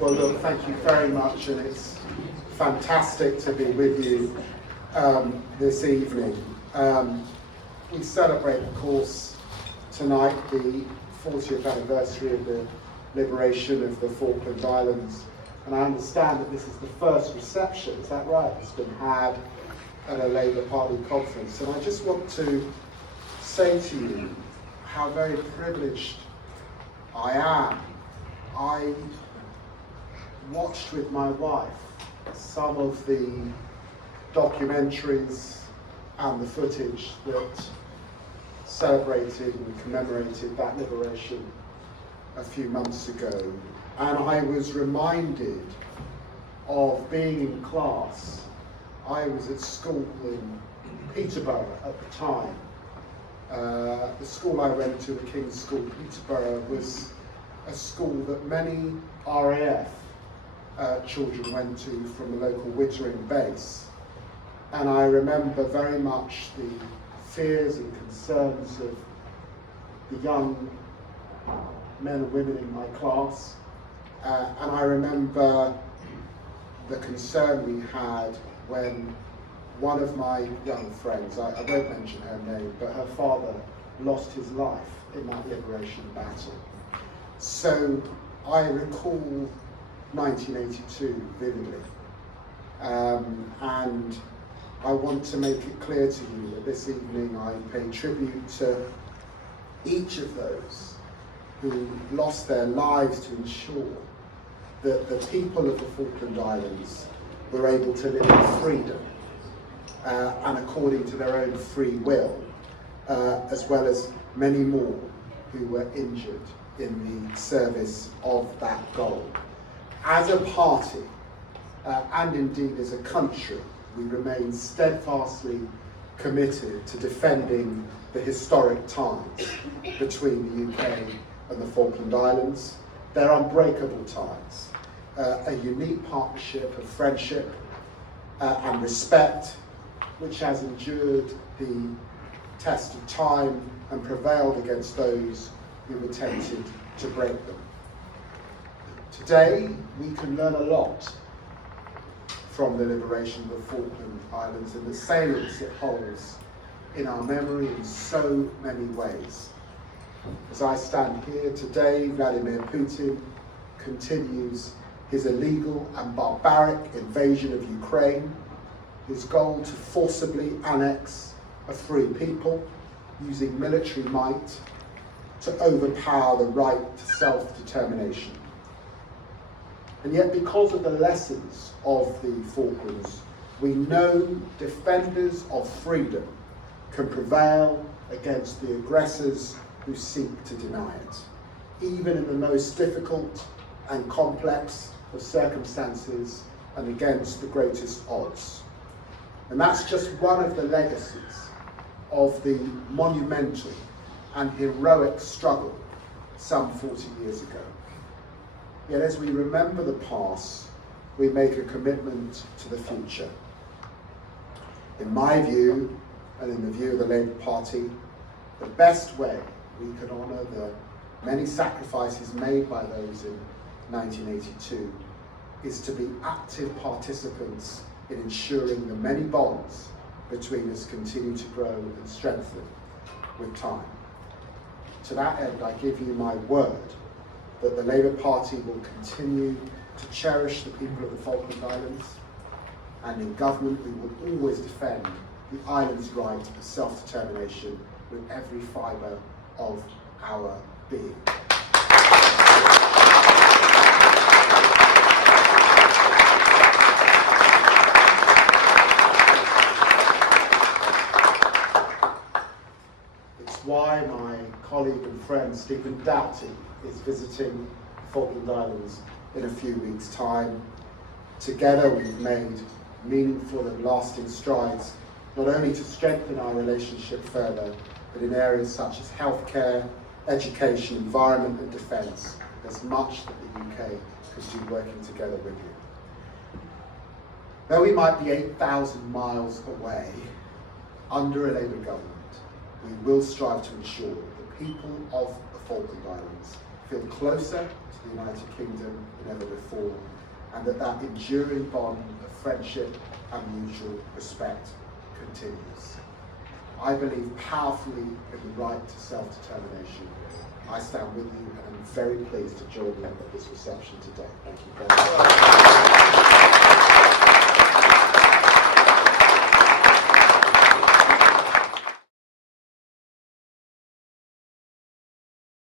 Well, look, thank you very much, and it's fantastic to be with you this evening. We celebrate, of course, tonight the 40th anniversary of the liberation of the Falkland Islands, and I understand that this is the first reception, is that right, that's been had at a Labour Party conference. And I just want to say to you how very privileged I am. I watched with my wife some of the documentaries and the footage that celebrated and commemorated that liberation a few months ago, and I was reminded of being in class. I was at school in Peterborough at the time. The school I went to, the King's School, Peterborough, was a school that many RAF children went to from the local Wittering base. And I remember very much the fears and concerns of the young men and women in my class. And I remember the concern we had when one of my young friends, I won't mention her name, but her father lost his life in that liberation battle. So I recall 1982 vividly, and I want to make it clear to you that this evening I pay tribute to each of those who lost their lives to ensure that the people of the Falkland Islands were able to live in freedom and according to their own free will, as well as many more who were injured in the service of that goal. As a party, and indeed as a country, we remain steadfastly committed to defending the historic ties between the UK and the Falkland Islands. They're unbreakable ties, a unique partnership of friendship and respect, which has endured the test of time and prevailed against those who were tempted to break them. Today, we can learn a lot from the liberation of the Falkland Islands and the salience it holds in our memory in so many ways. As I stand here today, Vladimir Putin continues his illegal and barbaric invasion of Ukraine, his goal to forcibly annex a free people using military might to overpower the right to self-determination. And yet, because of the lessons of the Falklands, we know defenders of freedom can prevail against the aggressors who seek to deny it, even in the most difficult and complex of circumstances and against the greatest odds. And that's just one of the legacies of the monumental and heroic struggle some 40 years ago. Yet as we remember the past, we make a commitment to the future. In my view, and in the view of the Labour Party, the best way we can honour the many sacrifices made by those in 1982 is to be active participants in ensuring the many bonds between us continue to grow and strengthen with time. To that end, I give you my word that the Labour Party will continue to cherish the people of the Falkland Islands, and in government we will always defend the island's right to self-determination with every fibre of our being. It's why my colleague and friend Stephen Doughty is visiting Falkland Islands in a few weeks' time. Together we've made meaningful and lasting strides, not only to strengthen our relationship further, but in areas such as healthcare, education, environment and defence. There's much that the UK could do working together with you. Though we might be 8,000 miles away, under a Labour government, we will strive to ensure that the people of the Falkland Islands feel closer to the United Kingdom than ever before, and that enduring bond of friendship and mutual respect continues. I believe powerfully in the right to self-determination. I stand with you, and I'm very pleased to join you at this reception today. Thank you very much.